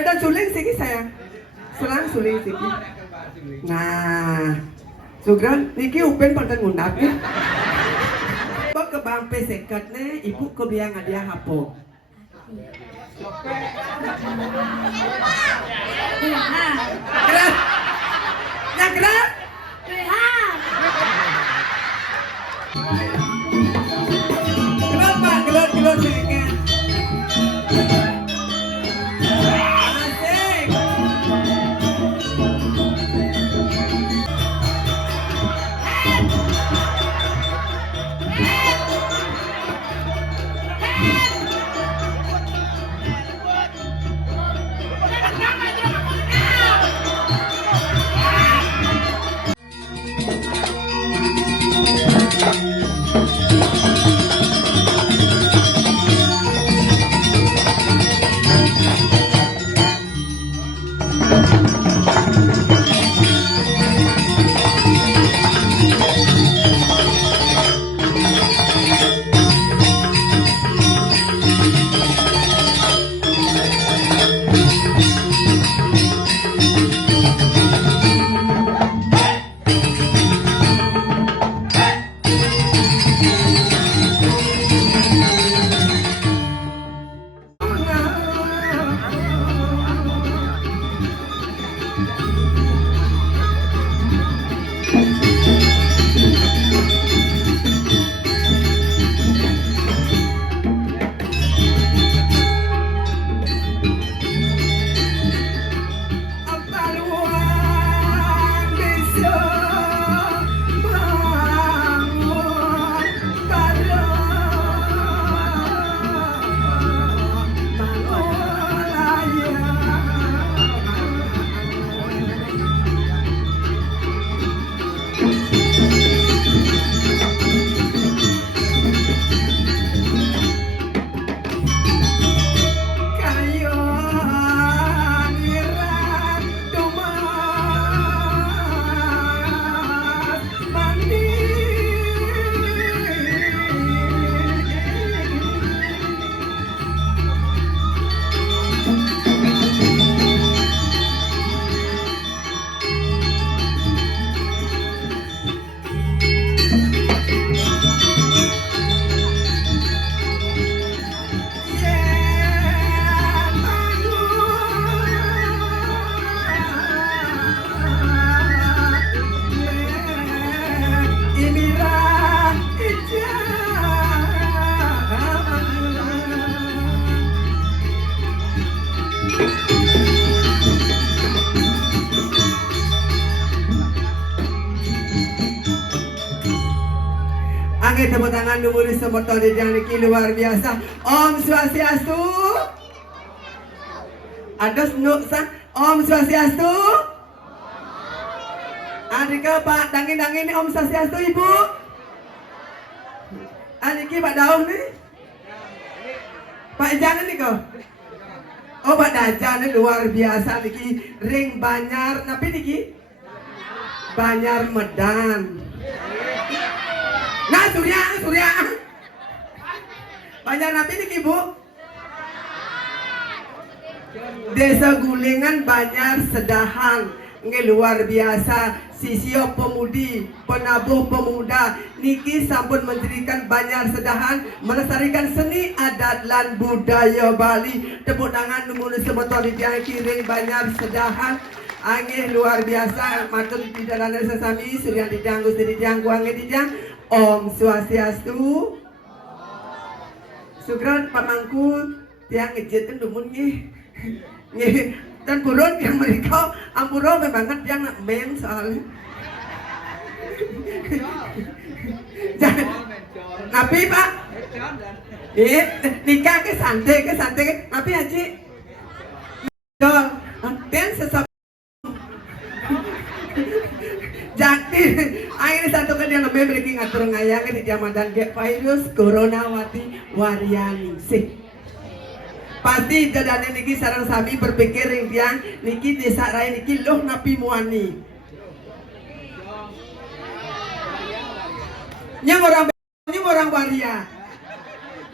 Ada suling sih sayang. Selang suling sih. Nah, Sugran, niki upen pada ngundak ya. Kok ke bampe sekatnya, ibu ke biang dia hapo. Gerak, ya gerak. Kenapa gelot sekat? Asik. Angin tepuk tangan dulu di sebotol di niki luar biasa. Om Swastiastu. Ada nuksan. Om Swastiastu. Adika Pak dangin ini Om Swastiastu Ibu. Aniki Pak Daun nih. Pak Ijang nih kau. Oh Pak Dajan ini luar biasa niki ring Banyar. Tapi niki Banyar Medan. Nah Surya Banyak nabi nih ibu. Desa Gulingan Banjar Sedahan. Ini luar biasa. Sisio pemudi, penabuh pemuda niki sampun mendirikan Banjar Sedahan, melestarikan seni adat lan budaya Bali. Tepuk tangan numur sebotol di kiring Banjar Sedahan. Angin luar biasa. Matur di dalam sesami surya didang gusti didang kuangin didang. Om Swastiastu. Sugran pamangku tiang ngejetin dumun nggih. Dan burun yang mereka ampuro memang yang nak men soalnya. Nabi Pak. Nikah ke santai Nabi Haji. Dol, dan sesama. Jadi, akhirnya satu kan yang lebih beri ngatur ngayangnya di Ramadan get virus Coronawati Waryani sih. Pasti jadane niki sarang sami berpikir yang tiang niki desa raya niki loh napi muani. Nyang orang waria.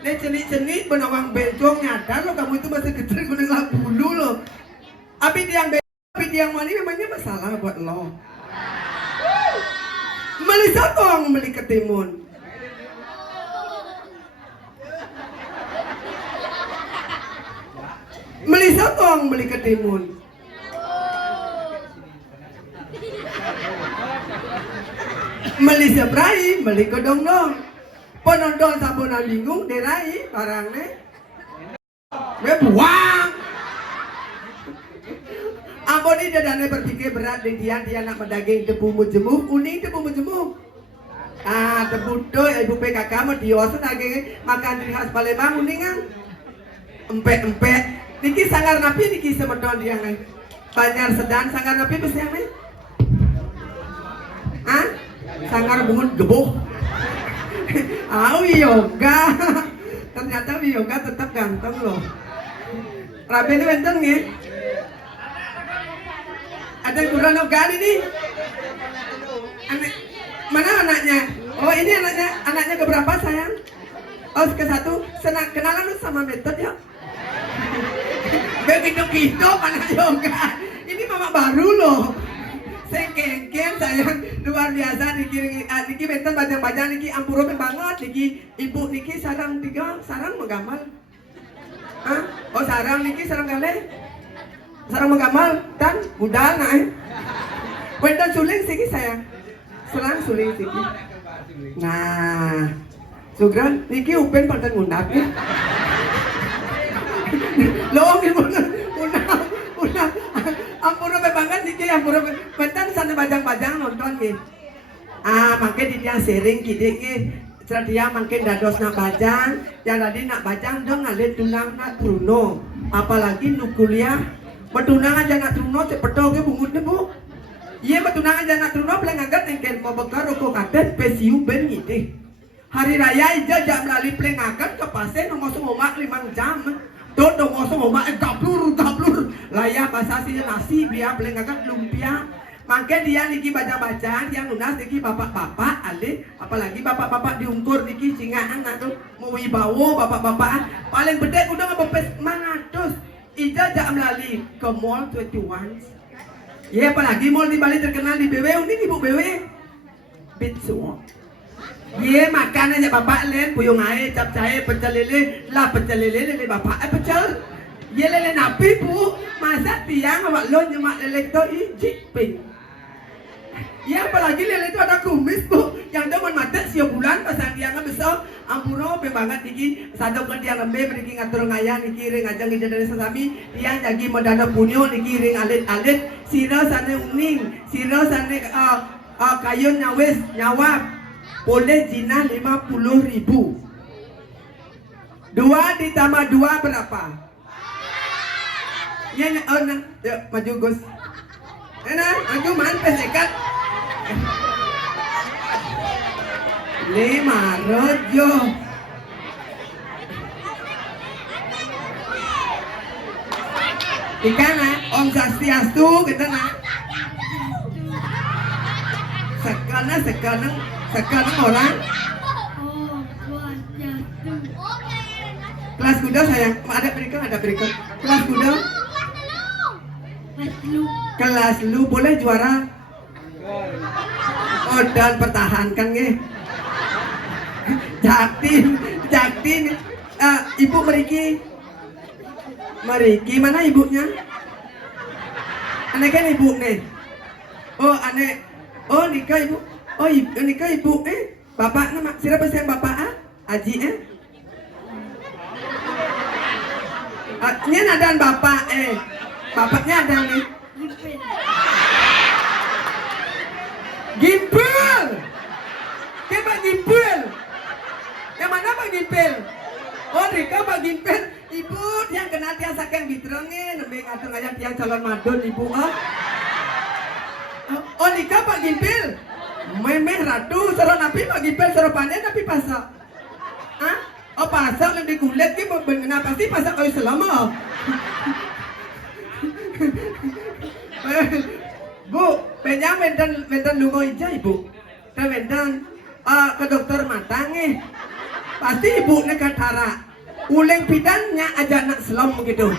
Dia cenik-cenik benawang bencong nyadar lo kamu itu masih kecil gunung bulu lo. Abi yang mana memangnya masalah buat lo. Meli sotong, meli ketimun. Meli sotong, meli ketimun. Meli sebrai, meli kedong-dong. Penonton sabunan bingung, derai barangnya. Buang. Ampun ini dadane berpikir berat dan dia nak mendaging tebu mujemuk, uning tebu mujemuk. Tebu do ibu PKK mau diosen daging makan ciri khas Palembang uningan. Empek. Niki sangar napi niki semedon dia ngai. Banjar Sedan sangar napi mesti yang ngai. Sangar bungut gebuh. Yoga. Ternyata yoga tetap ganteng loh. Rapi ini benteng nih. Ada yang kurang nogan ini. Mana anaknya? Oh ini anaknya keberapa sayang? Oh ke-1. Kenalan sama metode ya? Begitu anak yoga. Ini mama baru loh. Saya kengken sayang luar biasa niki benten bajang-bajang niki ampuro banget niki ibu niki sarang menggamal. Oh sarang niki sarang gale. Sarang menggamal dan budal naik. Benten suling siki sayang. Serang suling siki. Nah, sugran niki upen panten ngundap ya. Loong ibu undang. Ampura banget sih, ampura bentar sana bajang-bajang nonton nih. Makin dia sering gini nih. Dia makin dados nak bajang, yang tadi nak bajang dong ngalir tunang nak truno. Apalagi nu kuliah, betunang aja nak truno cepetol ke bungutnya bu. Iya betunang aja nak truno peleng angkat engkel mau bekar rokok kadet pesiu ben gitu. Hari raya aja jam lali peleng angkat ke pasien ngomong omak 5 jam. Dodo ngosong omak gablur. Laya basasi nasi biar peleng angkat lumpia. Makin dia niki baca-bacaan yang lunas niki bapak-bapak alih apalagi bapak-bapak diungkur niki singaan tuh mau wibawo bapak-bapak paling gede udah ngepes mangatus ija jak melali ke mall 21 ya apalagi mall di Bali terkenal di BW ini ibu BW Bitsuo ya makan aja bapak len puyung air cap cair pecel lele lah pecel lele bapak pecel ya lele napi bu masa tiang awak lo nyemak lele to ijiping. Ya apalagi lele itu ada kumis bu yang demen mata siap bulan pasang dia besar ampuro banget niki sadok kan dia lembe niki ngatur ngaya niki ring ajang ide dari sesami dia jagi modana punyo niki ring alit sira sane uning sira sane kayun nyawes nyawap boleh jina 50.000 2 ditambah 2 berapa? Ya maju Gus maju mantes ikat 5 rojo ikan Om Sastiastu kita sekarang orang kelas kuda sayang ada berikut kelas lu boleh juara dan pertahankan nih Jaktin ibu Meriki mana ibunya aneh kan ibu nih nikah ibu nikah ibu bapak nama siapa yang bapak Aji nya ada bapak bapaknya ada nih Gimpel Pak Gimpel yang mana Pak Gimpel Rika Pak Gimpel ibu yang kenal dia saking bitrengin nembe ngatur ngajak dia calon madon ibu Rika Pak Gimpel memeh ratu soro napi Pak Gimpel soro panen tapi pasak pasak lebih kulit ki kenapa sih pasak kayu selama Bu, penjang benten lungo ija ibu. Benten ke dokter mata nih. Pasti ibu nih katara. Uleng pidannya aja nak selam gitu.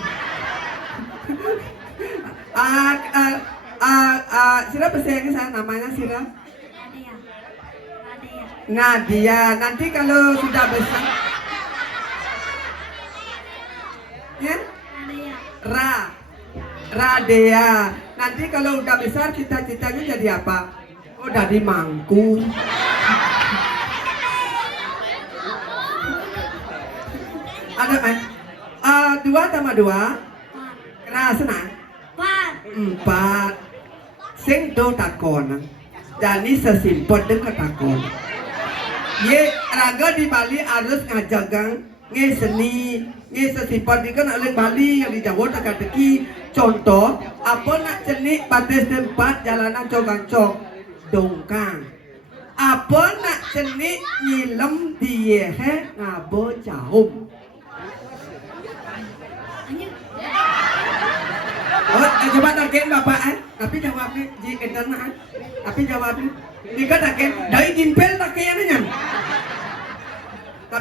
Sira pesan saya namanya Sira Nadia. Nadia. Nanti kalau sudah besar, ya Nadia. Radea. Nanti kalau udah besar cita-citanya jadi apa? Oh, jadi mangku. Ada kan? 2 tambah 2 kerasa nah? 4 sing do takon. Jadi sesimpel dengan takon. Ye raga di Bali harus ngajagang nge seni, nge sesimpel di kan oleh Bali yang di Jawa teka-teki. Contoh, apa nak cenik batas tempat jalanan cok-cok dongkang. Apa nak cenik nyilem diehe ngabo jauh. Oh, coba taken bapak tapi jawabnya di internet tapi jawabnya jika taken dari gimpel taken nya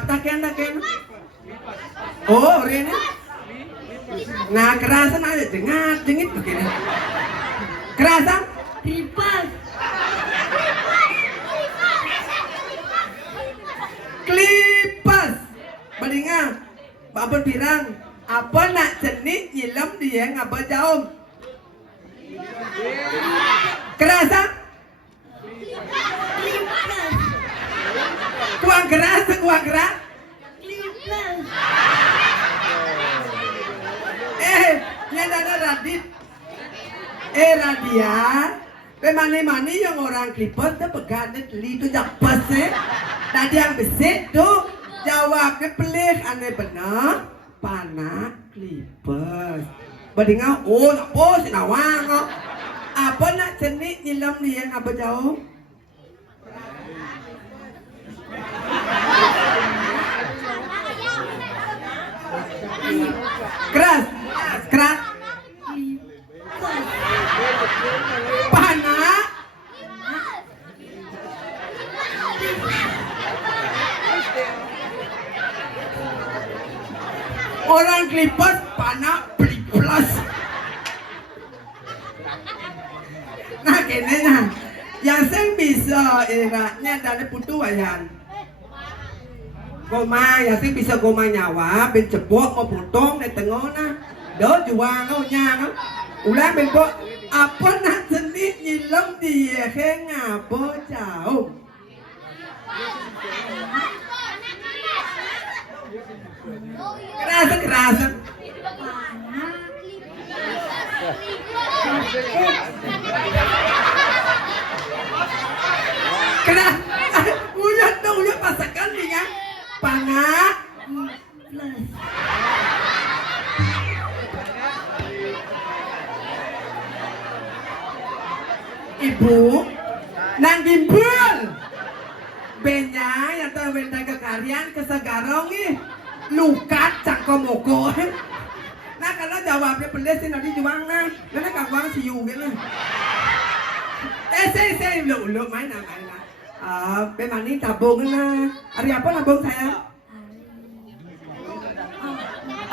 taken oh ini nah kerasan aja jengit begini kerasan Ribet. klipas balinga babon pirang apa nak cenik nyilam dia ngapa jauh kerasa kuang keras yang ada Radit Radia mani yang orang Clipper tu pegang li tu japas tadi yang besit tu jawabnya pelih aneh benar Pana Clippers. Badinga oh apa sinawang oh. Apa nak cenik nyilam dia apa jauh? Keras. Pana orang Clippers pana plus. Nah kenanya yang saya bisa iratnya dari putu ayan. Goma yang saya bisa goma nyawa ben cepok mau potong di tengah na. Do juang au nyang. Ulang ben po apa nak seni nyilam dia ke ngabo jauh. Kerasa kena uyat pasakan dia panah ibu nang gimpul benya yang terbentak kekarian kesegarong nih lukat cangkomoko. Nah kalau jawabnya pedes sih nanti juang nah, karena kawan si Yu gitu. Saya lu main nah. Pemani tabung nah. Hari apa nabung saya?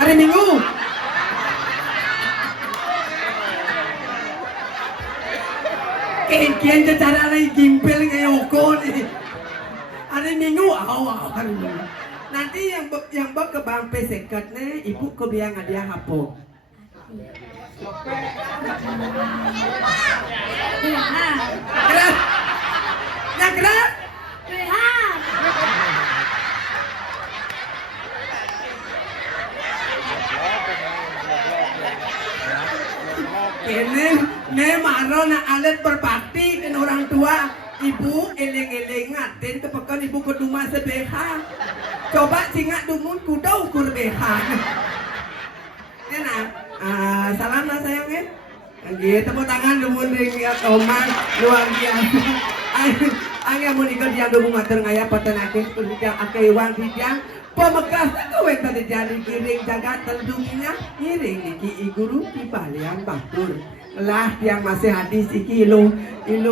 Hari Minggu. Kian cara lagi gimpel kayak Oko nih. Hari Minggu, hari Minggu. Nanti yang ke Bang Pesekat nih, ibu ke biang dia hapo. Keras, yang keras. Ini maro na alat berbakti dengan orang tua. Ibu eleng-eleng ngaten kepekan ibu ke rumah sebeha. Coba singat dumun kuda ukur beha. Enak. Salam lah sayangnya. Lagi tepuk tangan dumun ring Oman luar biasa. Angin mau ikut dia dumun mater ngaya patenake pendidikan akai wang dijang. Pemekas itu yang tadi jadi kiring jaga teldunya kiring iki guru di balian batur lah yang masih hadis iki ilo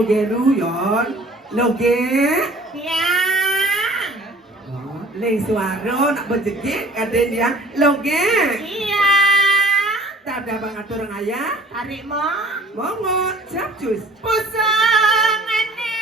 geru yon loge ya leng suara nak berjegit ada dia loge iya ada bang atur ngaya. Tarik mo. Monggo, siap cus. Pusangane.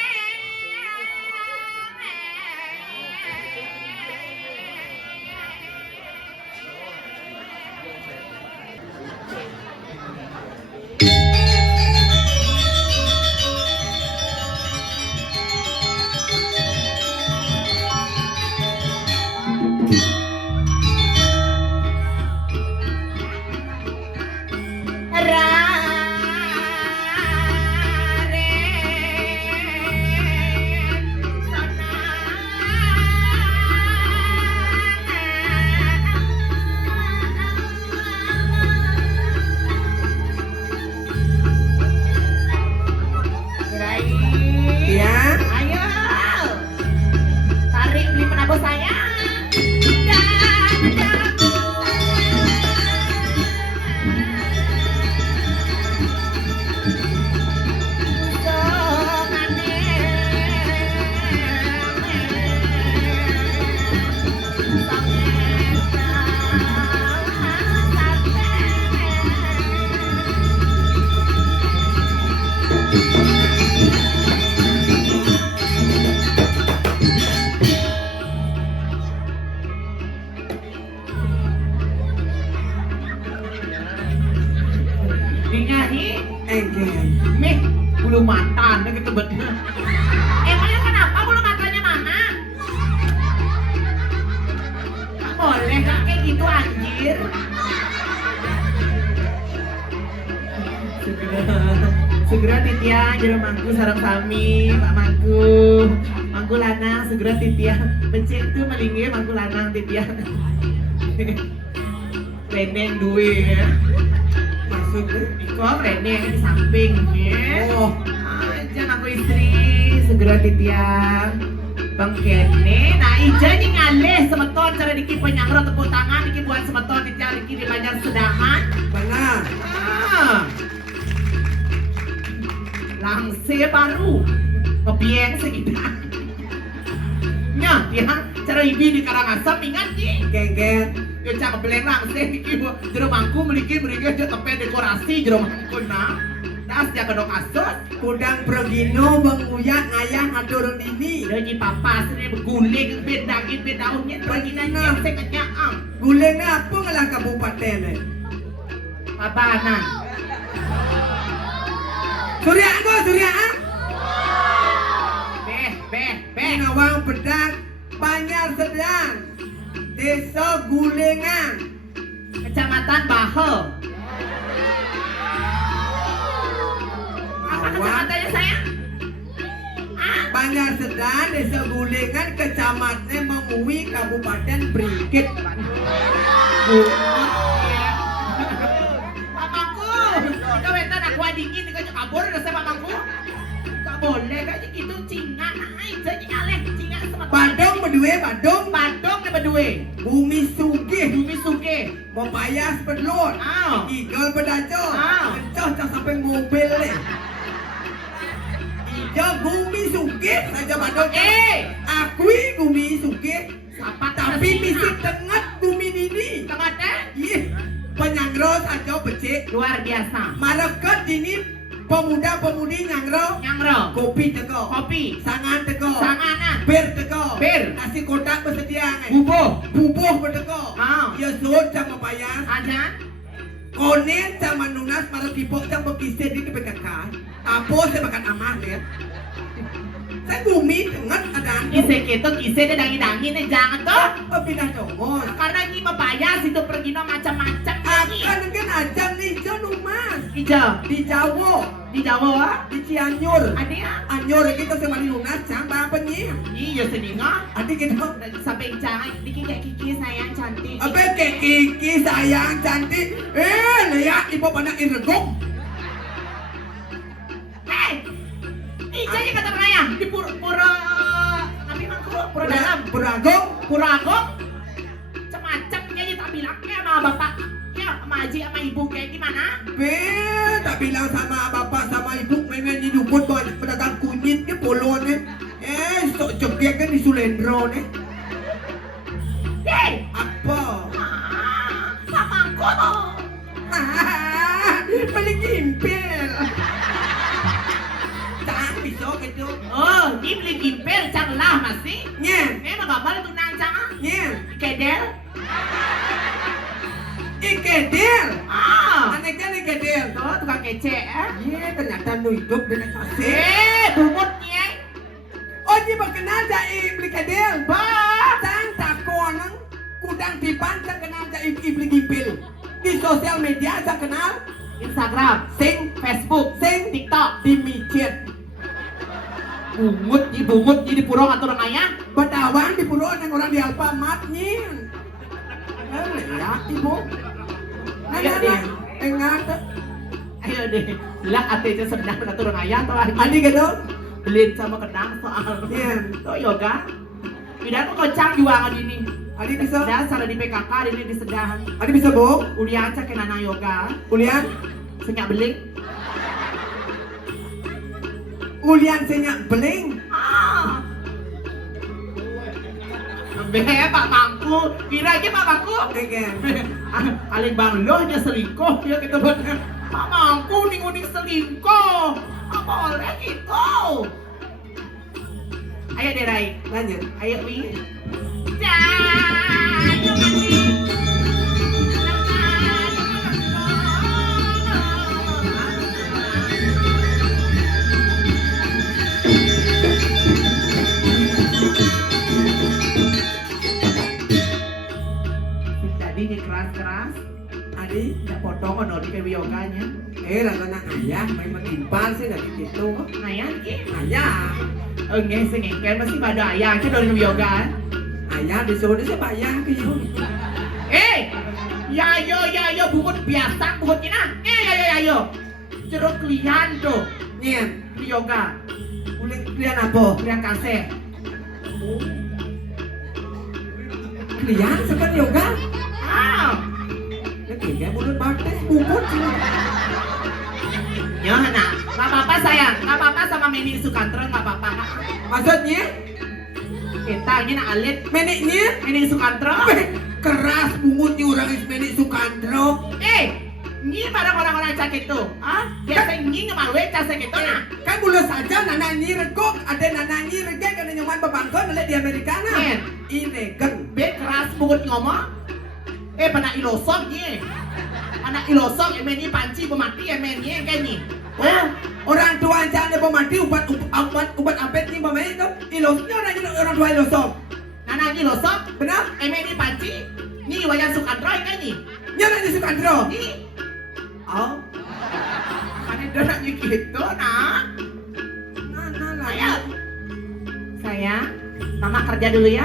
Ya. Ayo, tarik beli penabur saya. Dinyanyi, Engkel. meh bulu mata nih gitu bener. Emangnya kenapa bulu matanya mana? Gak boleh gak kayak gitu anjir. Segera titia jero mangku sareng sami Pak mangku lanang segera titia becek tuh melingge mangku lanang titia. Reneng duwe ya. Maksudnya? Iko Rene yang di samping ya. Oh, Aja aku istri segera titiang Bang Kene. Nah Ija ini ngalih semeton cara diki penyangro tepuk tangan diki buat semeton titiang diki di Banjar Sedahan. benar. Langse baru ngebieng segitu. Nya tiang cara ibi di Karangasem ingat ki. Engkel. Ya cak beleng langse diki jero mangku meliki aja tempe dekorasi jero mangku nah. Das ya kedok kasus. Kudang pergino bang uyak ngayah atur ini. Lagi papa sini berguling bedagin bedaunnya pergi nanya saya kenyang. Guleng apa ngalah kabupaten ni? Apa anak? Surya ko, Surya. Beh. Nawang Pedang, Banjar Sedang, Desa Gulengan, Kecamatan Baho. Apa kecamatannya sayang? Banjar Sedang, Desa Gulengan, Kecamatan Mengui, Kabupaten Brigit. Mamaku, ikaw wetan aku dingin ikaw yung kabur na sa mamaku. Gak boleh kaya gitu cingan ay jadi aleh cingan sama Badong berdua, Badong, Badong na badue. Bumi Sugih, Bumi suke. Membayas Pedlot, Aw. Igol Bedaco, Ah. Kecoh tak sampai mobil ni. Ijo Bumi Sugih saja Badong. Akui Bumi Sugih, Apa tapi misi tengah Bumi Dini. tengah deh? Ih, penyangro saja becik. Luar biasa. Mareket ini pemuda-pemudi nyangro, Nyangro. kopi teko, Kopi. sangan teko, Sanganan. bir teko, Bir. nasi kotak bersedia. Bubuh. Bubuh berteko, Ah. ya sud sama payas, Ajan. konen sama nunas marah dipok sama kisah di PKK. Apa saya makan aman ya? Saya bumi dengan ada. Ise keto kise deh dangi-dangi nih jangan tuh. Pindah comot. Karena ini membayar situ pergi no macam-macam lagi. Akan kan ajang nih numas Hijau di Jawa, di Jawa. di Cianjur. Ada ya? Anjur kita sama lunas cang penyi. Iya sedinga. Adik kita Sampai jangan bikin kayak Kiki sayang cantik. apa kayak Kiki sayang cantik. Lihat ibu anak irgong. Hei, Ija yang kata perayaan di pura tapi mangku pura dalam, Beragong. pura agong. Macam kayaknya tak bilang kayak sama bapak, ya sama Haji sama ibu kayak gimana? Tak bilang sama bapak sama ibu main di dukun banyak pedagang kunyit ke polon ni. Sok jegek kan di Sulendro ni. Hei, Apa? mamangku tuh. Del. Ah, Anaknya nih ke Del. tuh tukang kece, Iya, ternyata lu hidup dengan kasih. bungutnya, Oh, dia berkenal jai beli ke Del. bah, Sang takon nang kudang dipan saya kenal jai ibli gipil. Di sosial media saya kenal Instagram, sing Facebook, sing TikTok, di micet. bungut di purong atau orang ayah, Bedawang di pulau yang orang di Alfamart nyin. Lihat ibu. Iya, Del. Engat. ayo deh, lah aja sedang atau orang ayah atau hari Adi gitu. beli sama kedang soal, Iya. tuh yoga, tidak tuh kocang juga gini, Adi bisa. dan salah di PKK ini di sedahan, Adi bisa bohong. udah aja kena nana yoga, Ulian. senyak beling, Ulian senyak beling. ah, Pak Mangku, kira aja Pak Mangku. Dengan. Aling bang lo dia selingkuh ya gitu Pak Mangku ning selingkuh apa oleh gitu ayo deh Rai Lanjut. ayo wi tadi ini keras Adi. nggak potong ono di kayak yoganya Lah anak ayah main menimpal sih dari gitu. nah ya ki Ayah. enggak sih ngengkel masih pada ayah aja dari yoga Ayah disuruh dia bayar ke ibu. ya yo bungut biasa bungut ini ya yo jeruk klian tuh Nyen. di yoga Kalian apa? klian kasih Kalian sekarang yoga. ah Ketiga mulut bates bungkut sih. ya nah nggak apa-apa sayang nggak apa-apa sama Meni Sukantro nggak apa-apa Maksudnya kita ini nak alit meneknya Meni Sukantro keras bungutnya orang Ismeni Sukandro. ini pada orang-orang cak itu biasa ini ngemaluin cak itu nah Kan bulu saja nana nyi regok ada nana nyi regek ada nyoman bebangkon oleh di Amerika Nyen. nah. Ini gen. be keras bungut ngomong pada ilosok ye anak ilosok emeni panci pemati emeni kayak ni Orang tua jangan mati ubat apet ni pemain itu ilosnya orang tua ilosok. nana ilosok Benar? emeni panci ni wajan Sukantro kayak ni Nyana nyi Sukandro. ni Oh. mana dia gitu nah Nana lah. ayo sayang mama kerja dulu ya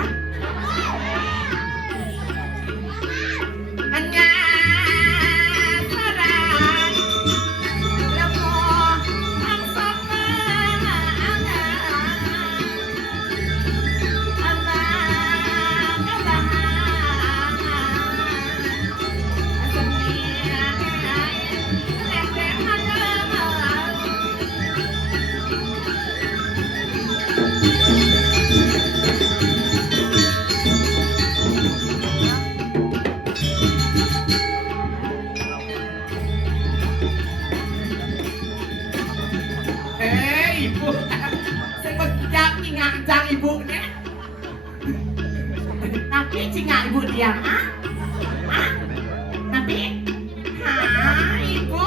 ibu saya bekerja ngajang ibu nih tapi cingak ibu dia tapi ibu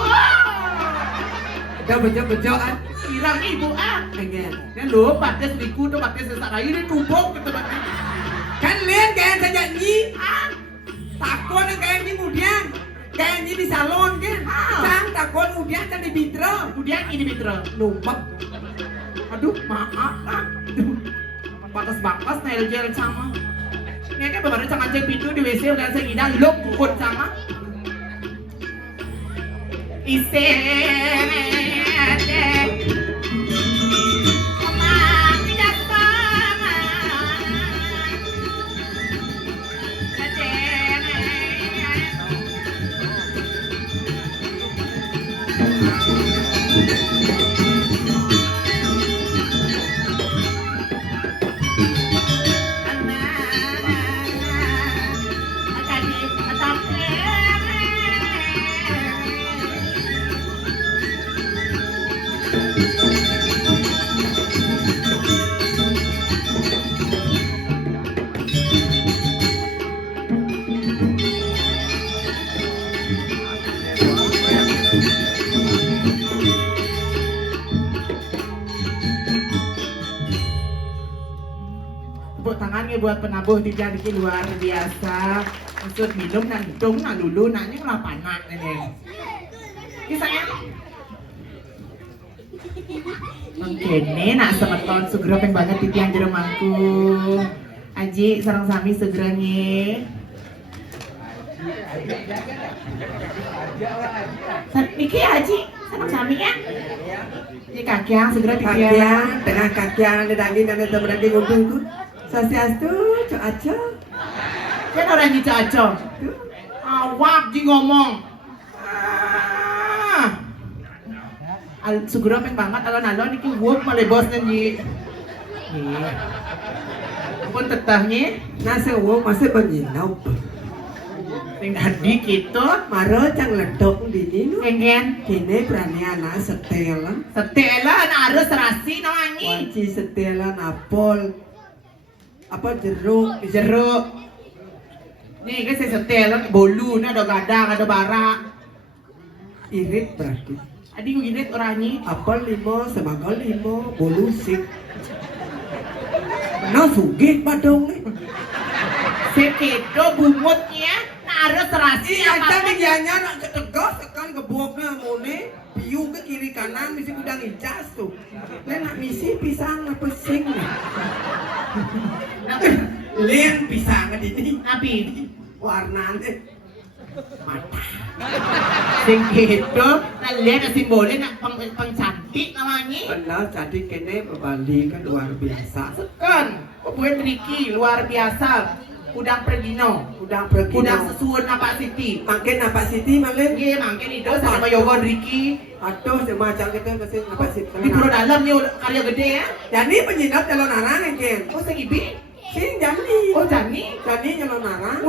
Udah bejo-bejoan. kirang ibu Pengen. kan lo batas liku tuh batas sesak ini tumpuk gitu batas Kan lihat kayak saja nyi. Takon yang kayak nyi kemudian. Kayak nyi di salon kan. Sang takon kemudian kan di bidro. kemudian ini mitra Numpek. aduh maaf batas nail gel sama ini kan baru sama cek pintu di WC udah saya ngidang lo bukut sama isi buat penabuh titiang Diki luar biasa. Maksud minum nang hidung nang dulu nanya kenapa nak ini. Ini sayang. Mengkene nak semeton segera peng banget titiang jeremangku. Aji sarang sami segera nye. Niki Aji sarang sami ya. Ini kakiang segera titiang. Kakiang, tengah kakiang ada daging dan ada beraging untung tu. Sasiastu, coaca. Kan orang di cacong. Awak di ngomong. Segera peng banget alon-alon iki wuk malebos nanti. Ampun tetahnya. Nasi uang masih bernyinau. Sing tadi gitu. Maro cang ledok di ni nu. Kengen. Kini berani anak setel. Setela na harus serasi nawangi. Wanci setelan apel. Apa jeruk? Jeruk. Nih kan saya setel bolu na ada gadang ada bara. Irit berarti. Adi gue gini orangnya. Apel 5, semagal 5, bolu sik. Nah sugih padong ni. Sekedo bumutnya na harus serasi. Iya, tapi dianya nak ketegak sekan geboknya ngone. Piu ke kiri kanan misi udang icas tu. Lain nak misi pisang apa sing ni. Lain pisang di ni. Nabi. Warnanya mata. Sekedo na lihat simbolnya na pang cantik namanya. Benar, jadi kene Bali kan luar biasa. Kan, Puan Riki luar biasa. Udang Pregino, Udang pergi. udang sesuun apa Siti. Makin apa Siti malam? Iya, makin itu sama Yogon Riki. Aduh, semacam kita kasih apa Siti. Di Puro Dalam nih karya gede ya. Jadi penyinap calon arang kan? Oh, segibi. Sing jadi. Oh, Jani. Jadi calon arang.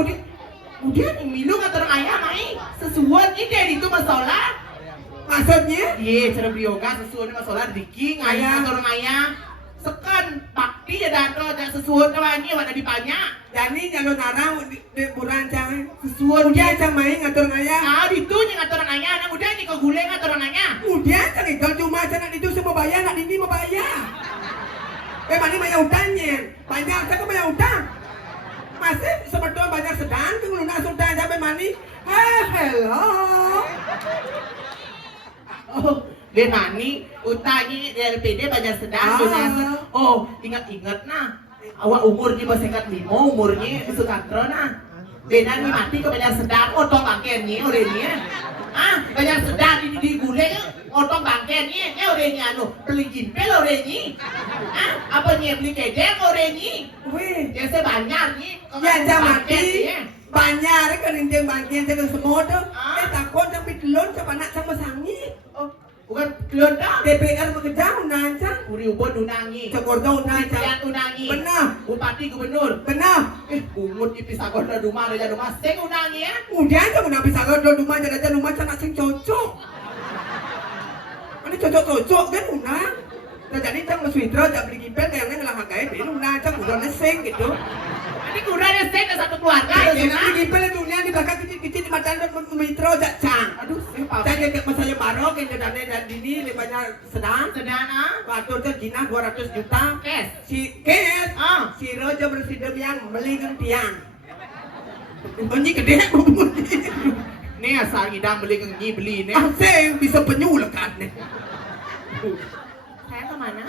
Kemudian milu kata orang ayah mai. Sesuun ini dari itu masalah. Maksudnya? Iya, cara bioga sesuun masalah Riki ngayah kata orang ayah. Sekan bakti ya dato dan sesuun namanya ada di banyak. Jadi calon arang di burancang. Sesuun Udah cang main ngatur ngaya. Ah, itu yang ngatur orang ayah. Nah, udah nih kau guleng ngatur orang ayah. Udah cang itu cuma cang itu semua bayar, nak ini mau bayar. Mana bayar utangnya? Banyak cang bayar utang. Masih sebetulnya banyak sedang tu lunas utang sampai mani. Hello. Oh, dia nani utangnya dari PD banyak sedang. Oh, ingat-ingat nah. Awak umurnya masih kat 5, umurnya itu katro nah. Beda nih mati ke banyak sedang, otong bangkennya orangnya. Ah, banyak sedang di guleng, otong bangkennya, orangnya anu beli jimpel orangnya. Ah, apa nih beli kedeng orangnya. Weh, Biasa banyak nih. ya cang mati. Banyak kan yang bagian jaga semua tu. Takut sampai telur siapa nak sama sangi. Oh, bukan kelon dah. DPR bekerja undang cang. Uri ubon unangi. Sekordo undang cang. Kian unangi. Benar. Bupati gubernur. Benar. Umut di pisagor na rumah raja rumah sing unangi ya. Udah aja mau bisa kalau rumah jalan rumah cang nak sing cocok. Ini cocok-cocok kan undang. Nah jadi cang meswitro tak beli kipel yang lain ngelang hargai beli undang cang udah neseng gitu. Ini kurang ada sing satu keluarga. Jadi beli kipel itu dunia di belakang kecil-kecil di mata meswitro tak cang. Aduh, siapa? Saya ke masanya barok yang jadinya dan dini lebihnya sedang. Sedana. Batur tu Gina 200 juta. Kes. Si Kes. Ah. Si Rojo bersidem yang beli kan tiang. Bunyi gede bunyi. Nih asal idam beli kengi beli nih. Ah, saya bisa penyu lekat nih. Saya kemana?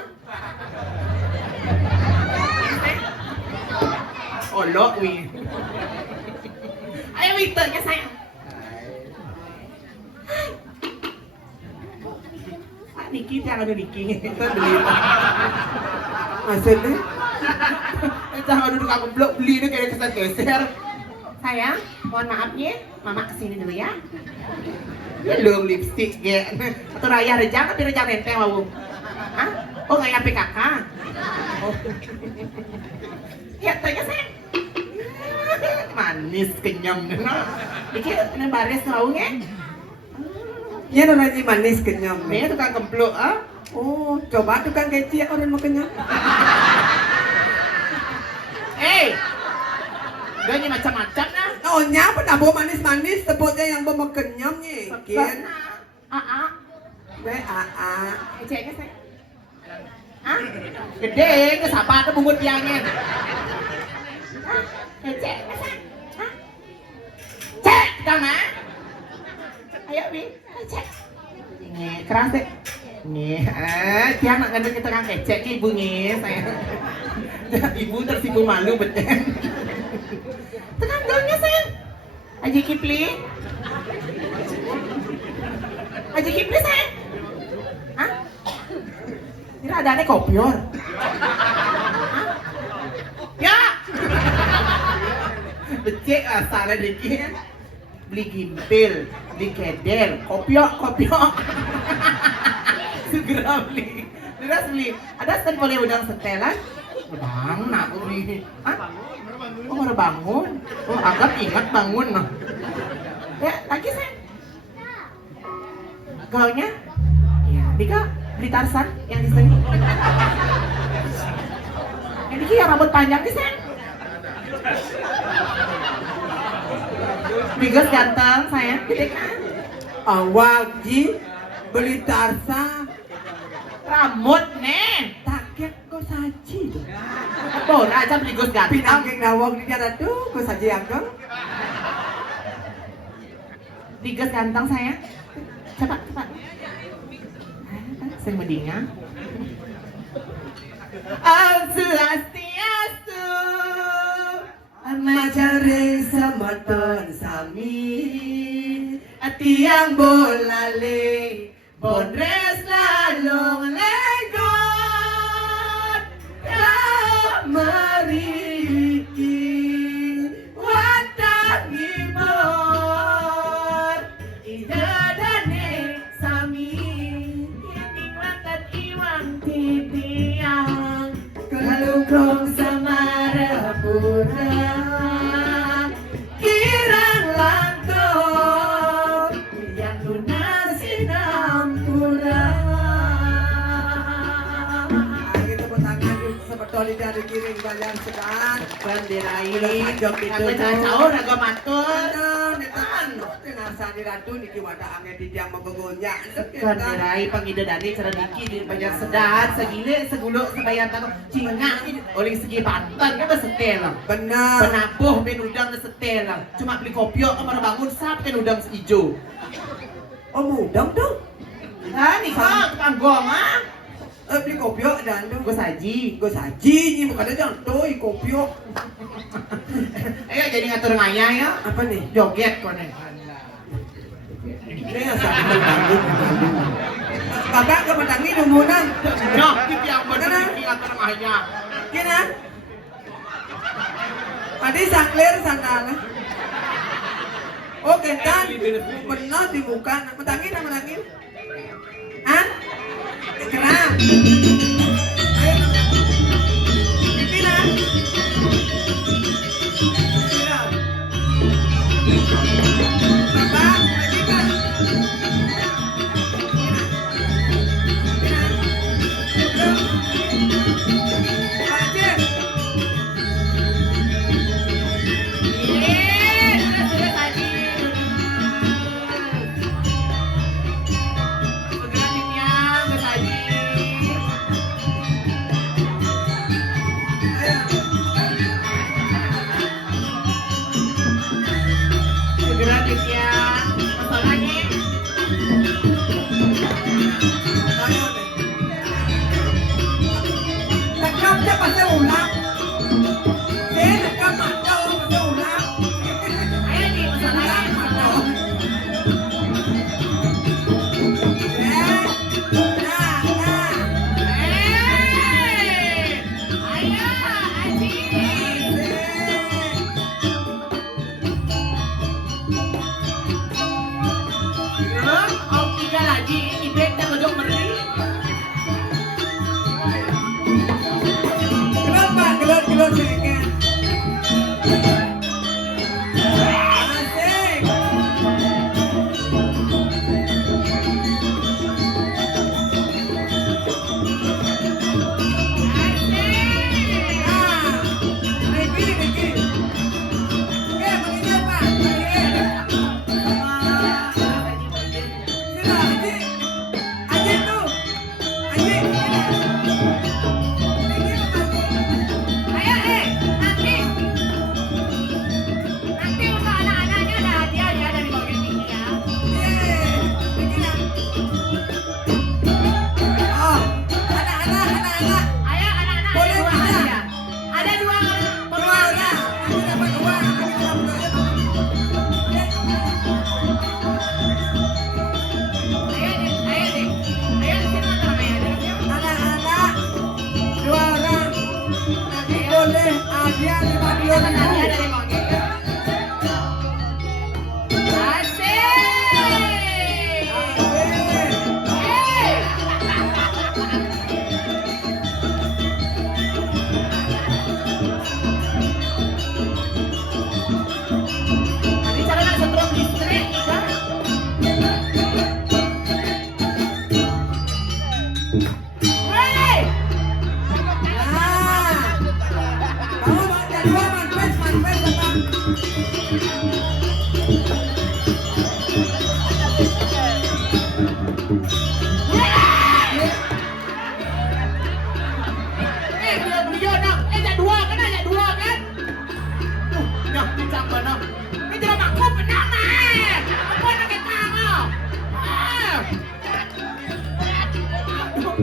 Oh lo wi. Ayo Victornya saya. Pak Niki jangan ada Niki. Kita beli. Maksudnya? Jangan duduk aku blok beli ini kayak keser-keser. Sayang, mohon maafnya, mama kesini dulu ya. Belum lipstick ya. Atau raya rejang tapi rejang renteng mau. Hah? Oh nggak nyampe kakak. Oh. Ya tanya saya. Manis kenyang nah. Iki ini baris naunya. Ya nonton manis kenyam. Nih tukang kempluk ah. Oh, coba tukang keci orang mau kenyam. Hey. Gak macam-macam nah. Oh, nyapa dah bawa manis-manis tepuknya yang bawa kenyamnya. Kian. Be Ceknya saya. Hah? Gede, ke siapa ada bungut tiangnya? Kecek, masa? Hah? Cek, kita mah. Ayo, Bi, cek. Nih, keras deh. Nih, dia anak ngandung kita kan kecek nih, Ibu nih, saya. Ibu tersipu malu betul. Tekan golnya, sayang. Haji Kipli. Haji Kipli, sayang. Hah? Ini adanya kopior. Hah? Ya. Becek asalnya dikit. Beli gimpil, beli kedel, kopiok. Segera beli. Terus beli. Ada stand boleh udang setelan? Udang nak beli. Hah? Oh baru bangun. Oh agak ingat bangun noh. Ya lagi saya. Gaulnya? Iya. Dika beli Tarsan yang di sini. Yang Diki yang rambut panjang nih sayang. Bigas ganteng sayang. Gede kan? Awak Ji beli Tarsa Rambut nih. takek kok saji tuh. Boleh aja beli gus ganteng. Pinang geng nawang di cara tuh kok saji ageng. Bigas ganteng sayang. Cepat. Sing mendingan. Swastiastu. Macare semeton sami tiang bolale bonres lalong legot meriki watang ibor idadane sami Ining wakat iwang titiang. kelungkong samarapura kirang langkong yang lunasin ampura. Ayo tepuk tangan sebetulnya dari kiring Banjar Sedahan. Banderain. Jok itu Aku caur agak matur. Dinasani ratu niki wadah angin di yang menggogonya. Banderai pangidadani cara Diki di Banjar Sedahan segile seguluk sebayar tanah cingak oleh segi pantan kan setel. Benar. Penabuh ben udang setel. Cuma beli kopiok kemana bangun sap kan udang hijau. Oh mudang tuh. Nah nih kok tukang gong ah. Beli kopiok dan tuh. Gue saji. Gue saji nih bukan aja tuh kopiok. Ayo jadi ngatur ngaya ya. Apa nih? Joget kok nih. Ini yang sakit terbangun. Bapak kepetangi nunggunan. Noh, iki yang bener iki ngatur ngaya. Kena. Tadi sakler sana. Oh kentan. Benar di muka. Petangin nama lagi. An? Kerang. Ayo. Pipina. Bapak, majikan. Kenapa?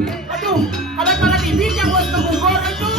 Aduh, kalau para bibit yang buat kegugor itu.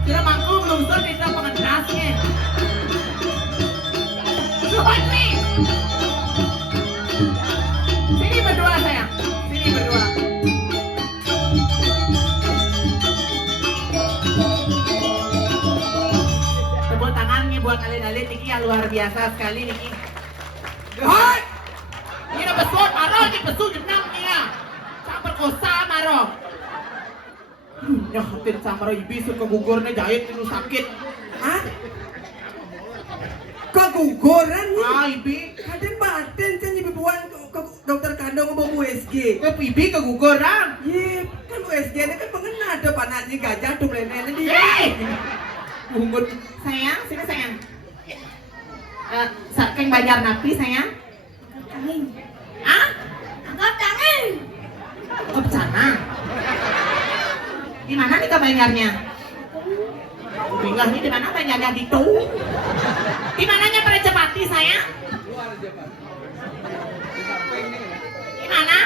Kira mampu belum bisa pengentasnya. Sobat nih. Sini berdua sayang. Sini berdua. Tepuk tangannya buat kalian-kalian Niki yang luar biasa sekali Niki. Hoi! Ini udah besut, Maro, ini besut jenang nih ya. Sangat perkosa Maro. Ya, hampir sama ibi suka gugurnya jahit itu sakit. Hah? Keguguran nih? Ah, ibi. Kadang badan kan ibu buan ke dokter kandung mau USG. Ibi keguguran. Iya, kan USG ini kan mengena ada panasnya gajah tuh melenen di. Bungut. Sayang, sini sayang. Saking Banjar Napi sayang. Angin. Ah? Angkat tangan. Ke sana. Di mana nih ke Banjarnya? Bingung nih di mana Banjarnya gitu? Di mananya Percepati sayang? Di mana?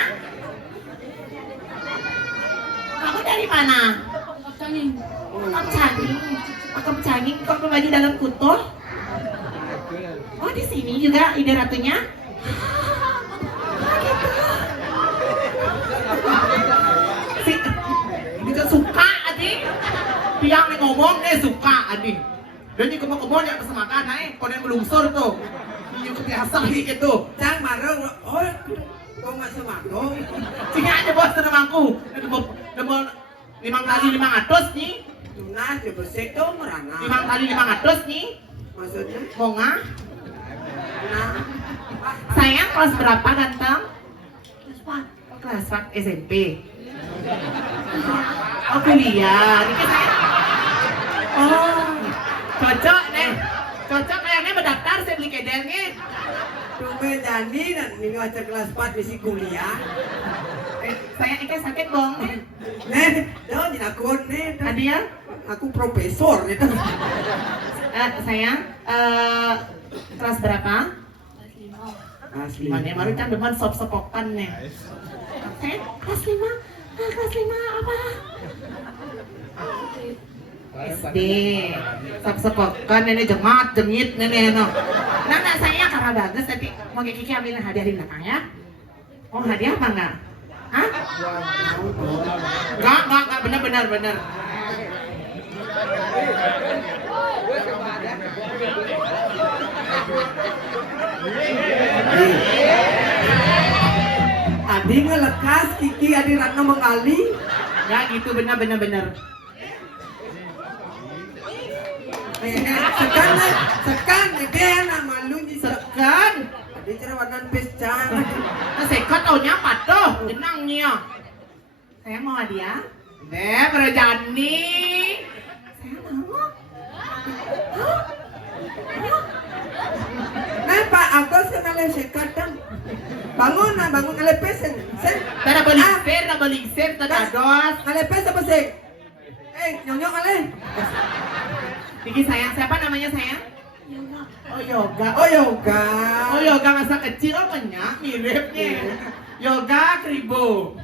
Kamu dari mana? Angkat tangan. Kamu canggih. Kok berbaju dalam kutuh? Oh di sini juga ide ratunya? Si, dia suka adik. Tiang nih ngomong dia suka adik. Dan ini kemau-kemau yang pesan makan naik. Kau yang melungsur tuh. Ini kebiasa gitu. Cang marah, oh, kok nggak semako? Sini aja bos teremangku. Nemu 5 kali 500 nih. Tunas ya bersih dong merana. 5 kali 500 nih. Maksudnya? Mau nggak? Nah, Sayang kelas berapa ganteng? Cepat. Oh, kelas 4 SMP. Oh kuliah. Ini kan saya. Oh cocok nih. Cocok kayaknya mendaftar saya beli kedelnya. cuma jadi dan minggu aja kelas 4 misi kuliah. Saya ikan sakit bong. Nih, jangan dilakon nih. Tadi ya? Aku profesor itu. Sayang, kelas berapa? Asli. Mana baru kan depan sop-sopokan nih. Kelas 5. Kelas 5 apa? SD. Sop-sopokan ini jenggot, jengit nenek no. Nah, saya karena bagus nanti mau Kiki ambilin hadiah di belakang ya. Oh, hadiah apa enggak? Hah? Enggak, benar. Adi ngelekas Kiki Adi Ratna mengali. Enggak gitu, benar. Sekan dia anak malu ni Sekan. Adi cara warna pescang. Sekat taunya apa tuh? Jenangnya. Saya mau hadiah. Deh, berjani. Saya mau. Nah Pak Agus kenal sekat dong. Bangun ngelepes sen. Tara balisir, tadados. Ngelepes apa sih? Nyonyok kali. Diki sayang, siapa namanya sayang? Yoga. Oh yoga. Oh yoga. Masa kecil oh banyak miripnya. Yoga Kribo.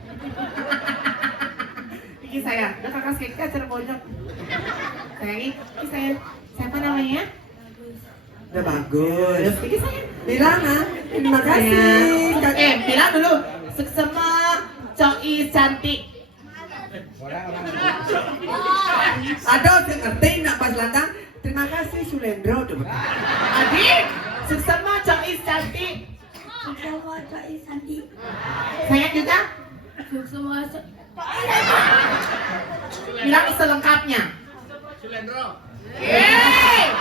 Diki sayang, udah kakak skeka cerbonyok. Sayang, ini sayang, siapa namanya? Udah bagus. Diki sayang. Bilang terima kasih. Bilang dulu. Seksama Coi cantik. Aduh, saya ngerti nak pas landang. Terima kasih Sulendro. Adik, seksama Coi cantik. Semua cai santi. Sayang juga. Semua Bilang selengkapnya. Sulendro. Yeay.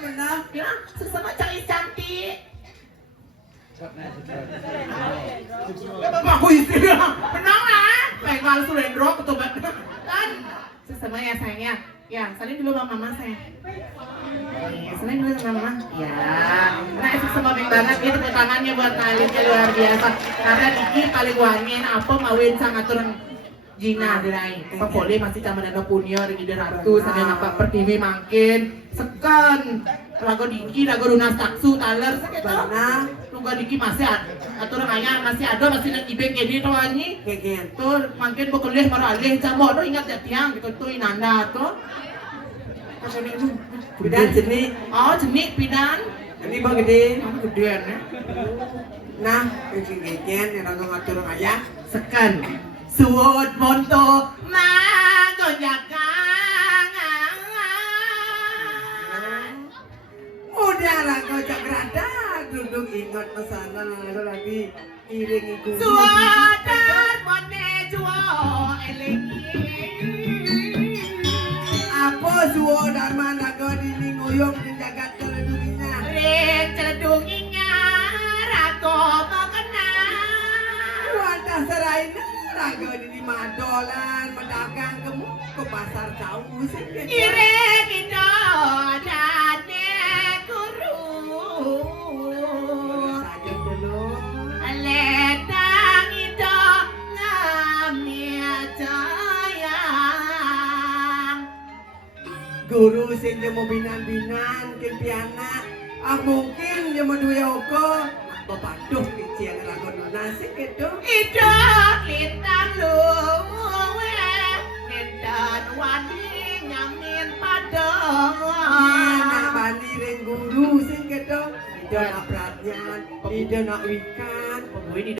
Benar. Bilang seksama Coi cantik. Aku istilah. Menang lah. Kayak kalau sudah drop atau kan. Sesama ya sayangnya. Ya, saling dulu sama mama saya. Saling dulu sama mama. Ya. Nah, itu sama baik banget. Ini tepuk tangannya buat Nalin luar biasa. Karena Diki paling wangian apa mawin sangat turun Gina dirai. Papole masih sama dana punya di ratu sampai nampak pertiwi makin sekan. Lagu Diki, lagu lunas taksu taler sekitu. Bana Lagu Diki masih ada. Atur ayah masih ada masih nak ibeng ini tuh ani. keken. Tuh makin bekelih marah alih jamu tuh ingat ya tiang gitu tuh inanda tuh. Kasih itu. Pidan jenik. Oh jenik pidan. Ini bang gede. Apa gedean ya? Nah, keken yang aku ngatur ayah. Sekan. Suwot monto magonjakang. Udah lah kau cak gerada. Duduk ingat pesanan lalu lagi iring iku. Suwatan mone juo elengi. Apa suwo dharma naga dini ngoyong di jagat teledunginya. Ring celedunginya rago mau kenal. Wadah serain naga dini madolan pedagang ke pasar jauh sih. Iring itu dane guru. Saja dulu. Ledang itu ngambil jayang. Guru sing dia mau binan-binan ke piana. Mungkin dia mau duwe oko. Bapak duh kecian ragon nasi gitu. Itu lintang luwe Nendan wani nyamin padang. Anak bani ring guru sing gitu. Ida nak perhatian, ida nak wikan. Pembuih di